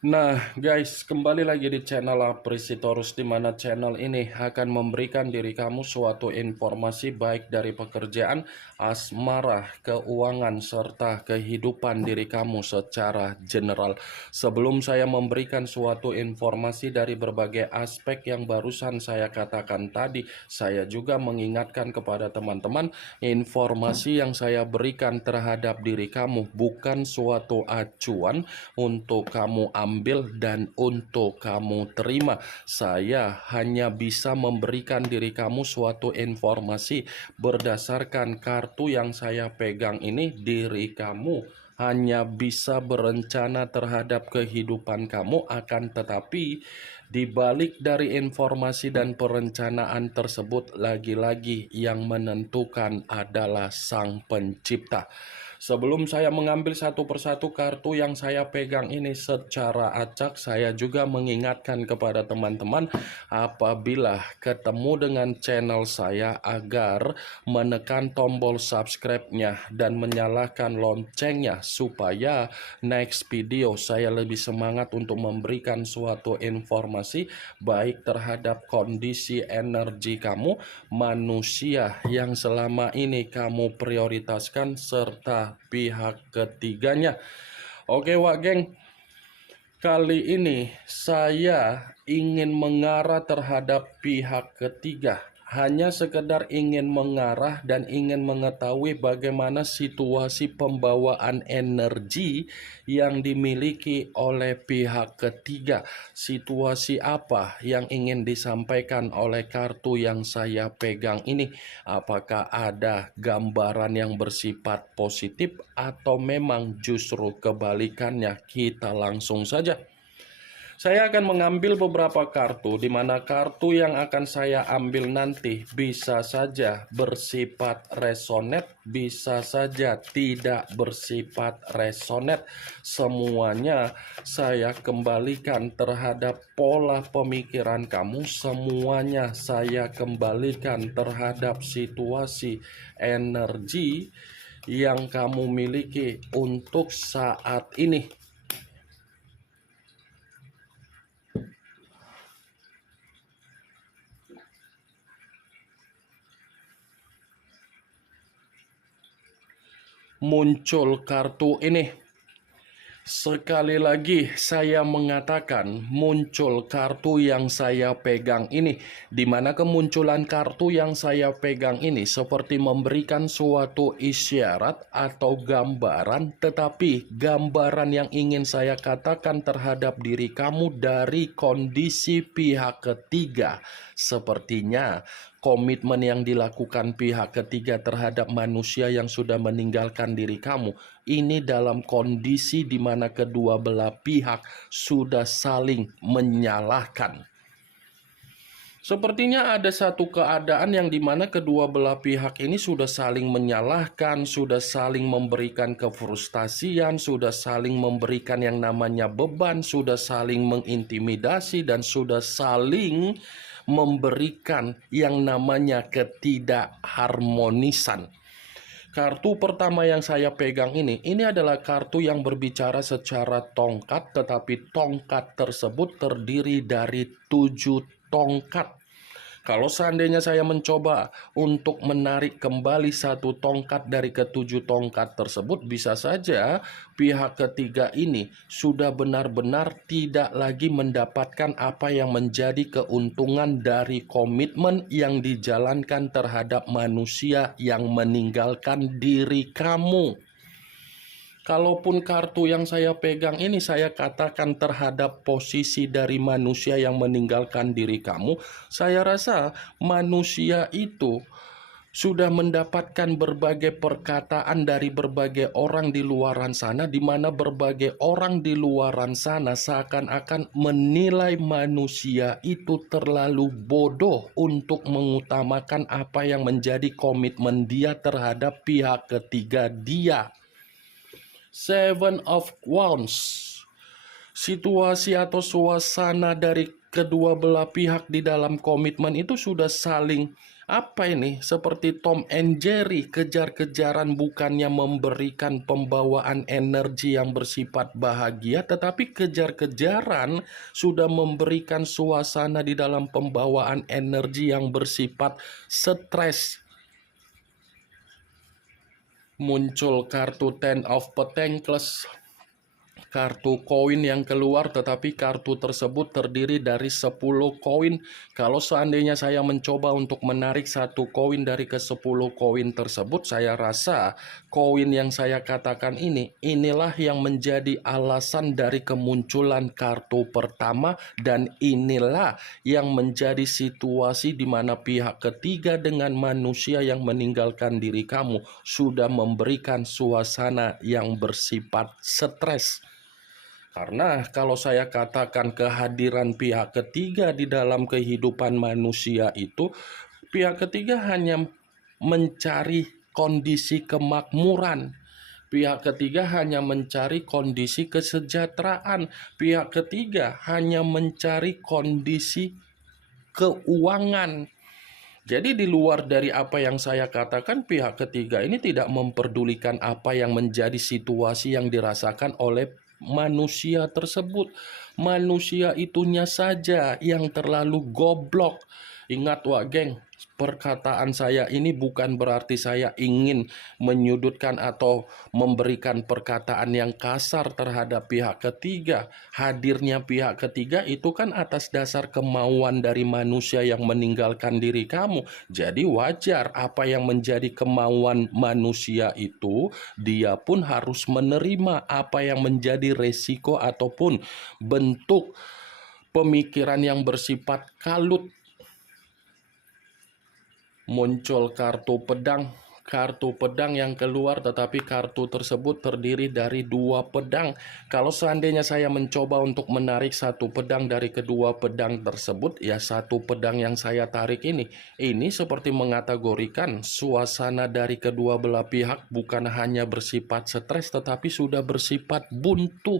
Nah guys, kembali lagi di channel Apresitorus, di mana channel ini akan memberikan diri kamu suatu informasi baik dari pekerjaan, asmara, keuangan, serta kehidupan diri kamu secara general. Sebelum saya memberikan suatu informasi dari berbagai aspek yang barusan saya katakan tadi, saya juga mengingatkan kepada teman-teman, informasi yang saya berikan terhadap diri kamu bukan suatu acuan untuk kamu ambil dan untuk kamu terima. Saya hanya bisa memberikan diri kamu suatu informasi berdasarkan kartu yang saya pegang ini. Diri kamu hanya bisa berencana terhadap kehidupan kamu, akan tetapi di balik dari informasi dan perencanaan tersebut, lagi-lagi yang menentukan adalah Sang Pencipta. Sebelum saya mengambil satu persatu kartu yang saya pegang ini secara acak, saya juga mengingatkan kepada teman-teman apabila ketemu dengan channel saya agar menekan tombol subscribe-nya dan menyalakan loncengnya supaya next video saya lebih semangat untuk memberikan suatu informasi baik terhadap kondisi energi kamu, manusia yang selama ini kamu prioritaskan, serta pihak ketiganya. Oke Wak Geng, kali ini saya ingin mengarah terhadap pihak ketiga. Hanya sekedar ingin mengarah dan ingin mengetahui bagaimana situasi pembawaan energi yang dimiliki oleh pihak ketiga. Situasi apa yang ingin disampaikan oleh kartu yang saya pegang ini? Apakah ada gambaran yang bersifat positif atau memang justru kebalikannya? Kita langsung saja. Saya akan mengambil beberapa kartu, di mana kartu yang akan saya ambil nanti bisa saja bersifat resonet, bisa saja tidak bersifat resonet. Semuanya saya kembalikan terhadap pola pemikiran kamu, semuanya saya kembalikan terhadap situasi energi yang kamu miliki untuk saat ini. Muncul kartu ini. Sekali lagi saya mengatakan muncul kartu yang saya pegang ini, di mana kemunculan kartu yang saya pegang ini seperti memberikan suatu isyarat atau gambaran, tetapi gambaran yang ingin saya katakan terhadap diri kamu dari kondisi pihak ketiga. Sepertinya komitmen yang dilakukan pihak ketiga terhadap manusia yang sudah meninggalkan diri kamu ini dalam kondisi di mana kedua belah pihak sudah saling menyalahkan. Sepertinya ada satu keadaan yang dimana kedua belah pihak ini sudah saling menyalahkan, sudah saling memberikan kefrustasian, sudah saling memberikan yang namanya beban, sudah saling mengintimidasi, dan sudah saling memberikan yang namanya ketidakharmonisan. Kartu pertama yang saya pegang ini adalah kartu yang berbicara secara tongkat, tetapi tongkat tersebut terdiri dari 7 tongkat. Kalau seandainya saya mencoba untuk menarik kembali satu tongkat dari ketujuh tongkat tersebut, bisa saja pihak ketiga ini sudah benar-benar tidak lagi mendapatkan apa yang menjadi keuntungan dari komitmen yang dijalankan terhadap manusia yang meninggalkan diri kamu. Kalaupun kartu yang saya pegang ini saya katakan terhadap posisi dari manusia yang meninggalkan diri kamu, saya rasa manusia itu sudah mendapatkan berbagai perkataan dari berbagai orang di luaran sana, di mana berbagai orang di luaran sana seakan-akan menilai manusia itu terlalu bodoh untuk mengutamakan apa yang menjadi komitmen dia terhadap pihak ketiga dia. Seven of Wands. Situasi atau suasana dari kedua belah pihak di dalam komitmen itu sudah saling Apa ini? Seperti Tom and Jerry, kejar-kejaran bukannya memberikan pembawaan energi yang bersifat bahagia, tetapi kejar-kejaran sudah memberikan suasana di dalam pembawaan energi yang bersifat stres. Muncul kartu Ten of Pentacles, kartu koin yang keluar, tetapi kartu tersebut terdiri dari 10 koin. Kalau seandainya saya mencoba untuk menarik satu koin dari ke-10 koin tersebut, saya rasa koin yang saya katakan inilah yang menjadi alasan dari kemunculan kartu pertama, dan inilah yang menjadi situasi di mana pihak ketiga dengan manusia yang meninggalkan diri kamu sudah memberikan suasana yang bersifat stres. Karena kalau saya katakan kehadiran pihak ketiga di dalam kehidupan manusia itu, pihak ketiga hanya mencari kondisi kemakmuran. Pihak ketiga hanya mencari kondisi kesejahteraan. Pihak ketiga hanya mencari kondisi keuangan. Jadi di luar dari apa yang saya katakan, pihak ketiga ini tidak memperdulikan apa yang menjadi situasi yang dirasakan oleh manusia tersebut. Manusia itunya saja yang terlalu goblok. Ingat wak geng, perkataan saya ini bukan berarti saya ingin menyudutkan atau memberikan perkataan yang kasar terhadap pihak ketiga. Hadirnya pihak ketiga itu kan atas dasar kemauan dari manusia yang meninggalkan diri kamu. Jadi wajar apa yang menjadi kemauan manusia itu, dia pun harus menerima apa yang menjadi resiko ataupun bentuk pemikiran yang bersifat kalut. Muncul kartu pedang yang keluar, tetapi kartu tersebut terdiri dari 2 pedang. Kalau seandainya saya mencoba untuk menarik satu pedang dari kedua pedang tersebut, ya satu pedang yang saya tarik ini seperti mengategorikan suasana dari kedua belah pihak bukan hanya bersifat stres, tetapi sudah bersifat buntu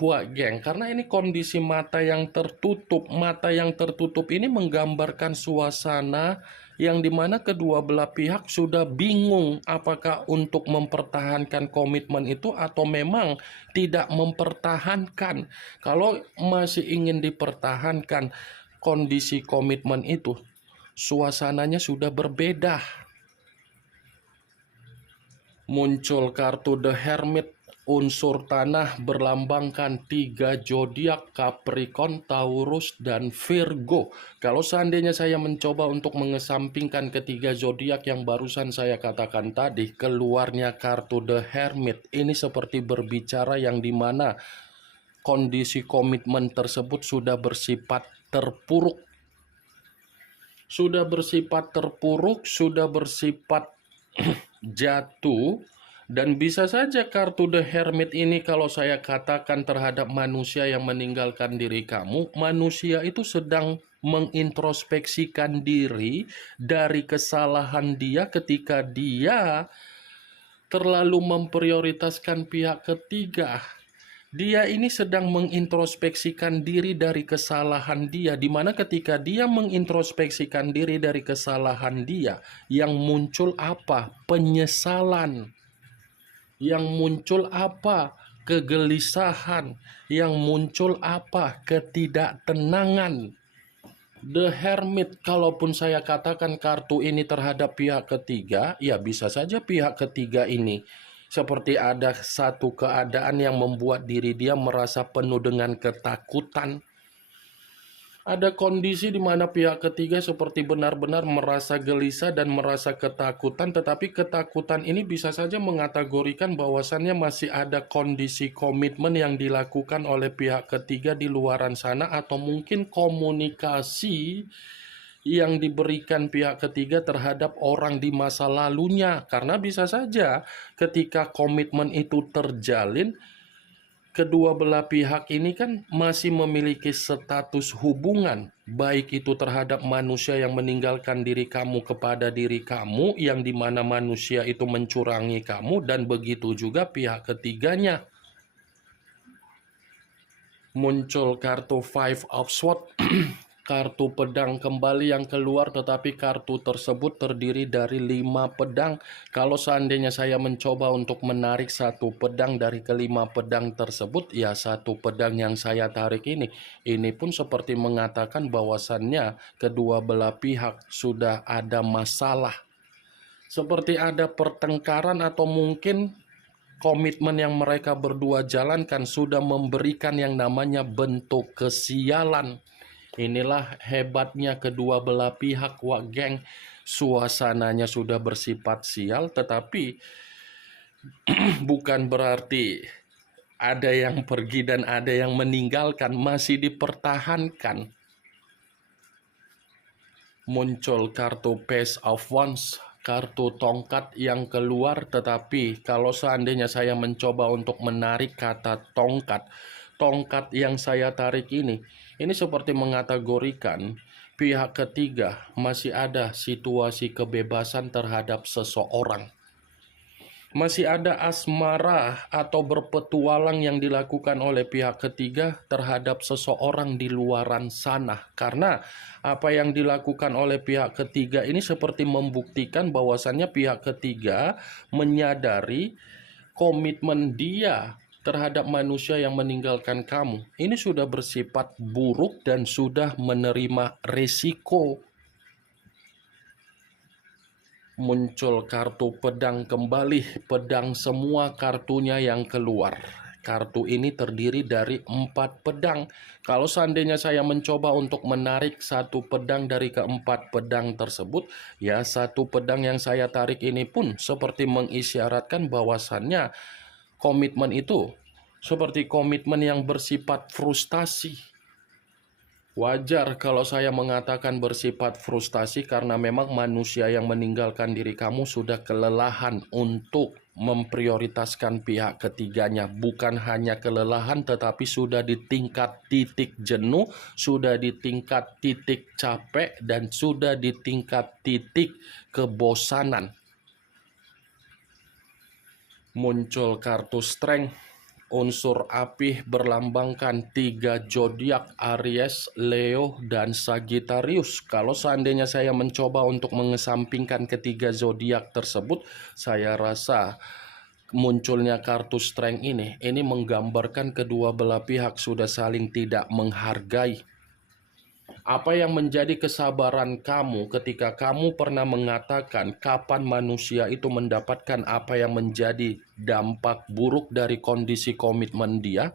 wak geng, karena ini kondisi mata yang tertutup. Mata yang tertutup ini menggambarkan suasana yang dimana kedua belah pihak sudah bingung apakah untuk mempertahankan komitmen itu atau memang tidak mempertahankan. Kalau masih ingin dipertahankan kondisi komitmen itu, suasananya sudah berbeda. Muncul kartu The Hermit, unsur tanah berlambangkan 3 zodiak, Capricorn, Taurus, dan Virgo. Kalau seandainya saya mencoba untuk mengesampingkan ketiga zodiak yang barusan saya katakan tadi, keluarnya kartu The Hermit ini seperti berbicara yang dimana kondisi komitmen tersebut sudah bersifat terpuruk. Sudah bersifat jatuh. Dan bisa saja kartu The Hermit ini kalau saya katakan terhadap manusia yang meninggalkan diri kamu, manusia itu sedang mengintrospeksikan diri dari kesalahan dia ketika dia terlalu memprioritaskan pihak ketiga. Dia ini sedang mengintrospeksikan diri dari kesalahan dia, di mana ketika dia mengintrospeksikan diri dari kesalahan dia, yang muncul apa? Penyesalan. Yang muncul apa? Kegelisahan. Yang muncul apa? Ketidaktenangan. The Hermit, kalaupun saya katakan kartu ini terhadap pihak ketiga, ya bisa saja pihak ketiga ini seperti ada satu keadaan yang membuat diri dia merasa penuh dengan ketakutan. Ada kondisi di mana pihak ketiga seperti benar-benar merasa gelisah dan merasa ketakutan, tetapi ketakutan ini bisa saja mengategorikan bahwasannya masih ada kondisi komitmen yang dilakukan oleh pihak ketiga di luaran sana, atau mungkin komunikasi yang diberikan pihak ketiga terhadap orang di masa lalunya. Karena bisa saja ketika komitmen itu terjalin, kedua belah pihak ini kan masih memiliki status hubungan, baik itu terhadap manusia yang meninggalkan diri kamu kepada diri kamu, yang dimana manusia itu mencurangi kamu, dan begitu juga pihak ketiganya. Muncul kartu Five of Swords. kartu pedang kembali yang keluar, tetapi kartu tersebut terdiri dari 5 pedang. Kalau seandainya saya mencoba untuk menarik satu pedang dari kelima pedang tersebut, ya satu pedang yang saya tarik ini pun seperti mengatakan bahwasannya kedua belah pihak sudah ada masalah. Seperti ada pertengkaran atau mungkin komitmen yang mereka berdua jalankan sudah memberikan yang namanya bentuk kesialan. Inilah hebatnya kedua belah pihak, wak geng. Suasananya sudah bersifat sial, tetapi bukan berarti ada yang pergi dan ada yang meninggalkan, masih dipertahankan. Muncul kartu Page of Wands, kartu tongkat yang keluar, tetapi kalau seandainya saya mencoba untuk menarik kata tongkat yang saya tarik ini seperti mengategorikan pihak ketiga masih ada situasi kebebasan terhadap seseorang. Masih ada asmara atau berpetualang yang dilakukan oleh pihak ketiga terhadap seseorang di luaran sana. Karena apa yang dilakukan oleh pihak ketiga ini seperti membuktikan bahwasannya pihak ketiga menyadari komitmen dia terhadap manusia yang meninggalkan kamu. Ini sudah bersifat buruk dan sudah menerima resiko. Muncul kartu pedang kembali, pedang semua kartunya yang keluar. Kartu ini terdiri dari 4 pedang. Kalau seandainya saya mencoba untuk menarik satu pedang dari keempat pedang tersebut, ya satu pedang yang saya tarik ini pun seperti mengisyaratkan bahwasannya komitmen itu seperti komitmen yang bersifat frustasi. Wajar kalau saya mengatakan bersifat frustasi karena memang manusia yang meninggalkan diri kamu sudah kelelahan untuk memprioritaskan pihak ketiganya. Bukan hanya kelelahan tetapi sudah di tingkat titik jenuh, sudah di tingkat titik capek, dan sudah di tingkat titik kebosanan. Muncul kartu Strength. Unsur api berlambangkan 3 zodiak, Aries, Leo, dan Sagittarius. Kalau seandainya saya mencoba untuk mengesampingkan ketiga zodiak tersebut, saya rasa munculnya kartu Strength ini menggambarkan kedua belah pihak sudah saling tidak menghargai. Apa yang menjadi kesabaran kamu ketika kamu pernah mengatakan kapan manusia itu mendapatkan apa yang menjadi dampak buruk dari kondisi komitmen dia,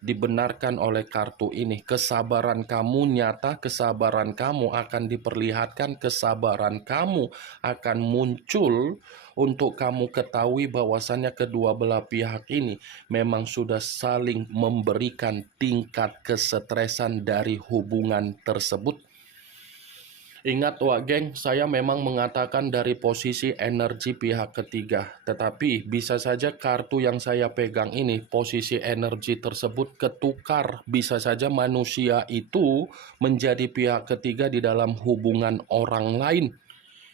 dibenarkan oleh kartu ini. Kesabaran kamu nyata, kesabaran kamu akan diperlihatkan, kesabaran kamu akan muncul untuk kamu ketahui bahwasannya kedua belah pihak ini memang sudah saling memberikan tingkat kesetresan dari hubungan tersebut. Ingat wak geng, saya memang mengatakan dari posisi energi pihak ketiga. Tetapi bisa saja kartu yang saya pegang ini, posisi energi tersebut ketukar. Bisa saja manusia itu menjadi pihak ketiga di dalam hubungan orang lain.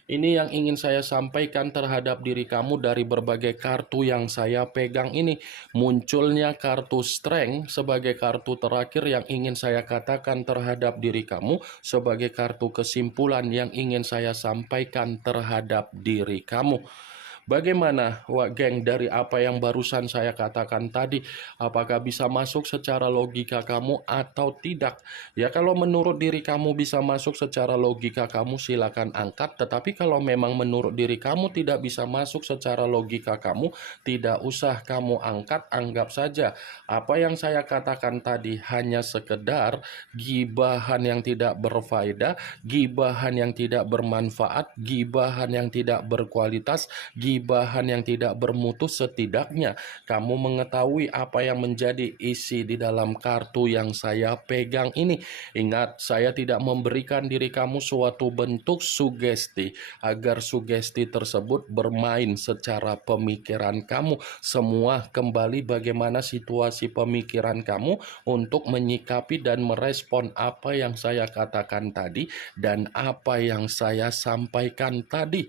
Ini yang ingin saya sampaikan terhadap diri kamu dari berbagai kartu yang saya pegang ini. Munculnya kartu Strength sebagai kartu terakhir yang ingin saya katakan terhadap diri kamu, sebagai kartu kesimpulan yang ingin saya sampaikan terhadap diri kamu. Bagaimana wak geng dari apa yang barusan saya katakan tadi? Apakah bisa masuk secara logika kamu atau tidak? Ya kalau menurut diri kamu bisa masuk secara logika kamu, silakan angkat. Tetapi kalau memang menurut diri kamu tidak bisa masuk secara logika kamu, tidak usah kamu angkat. Anggap saja apa yang saya katakan tadi hanya sekedar gibahan yang tidak berfaedah, gibahan yang tidak bermanfaat, gibahan yang tidak berkualitas, gibahan yang tidak bermutu. Setidaknya kamu mengetahui apa yang menjadi isi di dalam kartu yang saya pegang ini. Ingat, saya tidak memberikan diri kamu suatu bentuk sugesti agar sugesti tersebut bermain secara pemikiran kamu. Semua kembali bagaimana situasi pemikiran kamu untuk menyikapi dan merespon apa yang saya katakan tadi dan apa yang saya sampaikan tadi.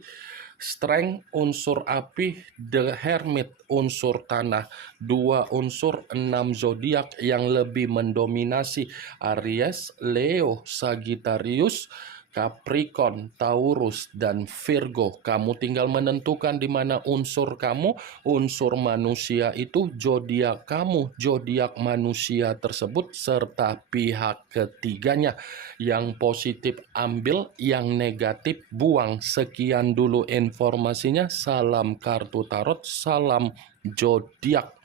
Strength unsur api, The Hermit unsur tanah. 2 unsur 6 zodiak yang lebih mendominasi: Aries, Leo, Sagittarius, Capricorn, Taurus, dan Virgo. Kamu tinggal menentukan di mana unsur kamu. Unsur manusia itu zodiak kamu, zodiak manusia tersebut, serta pihak ketiganya. Yang positif ambil, yang negatif buang. Sekian dulu informasinya. Salam kartu tarot, salam zodiak.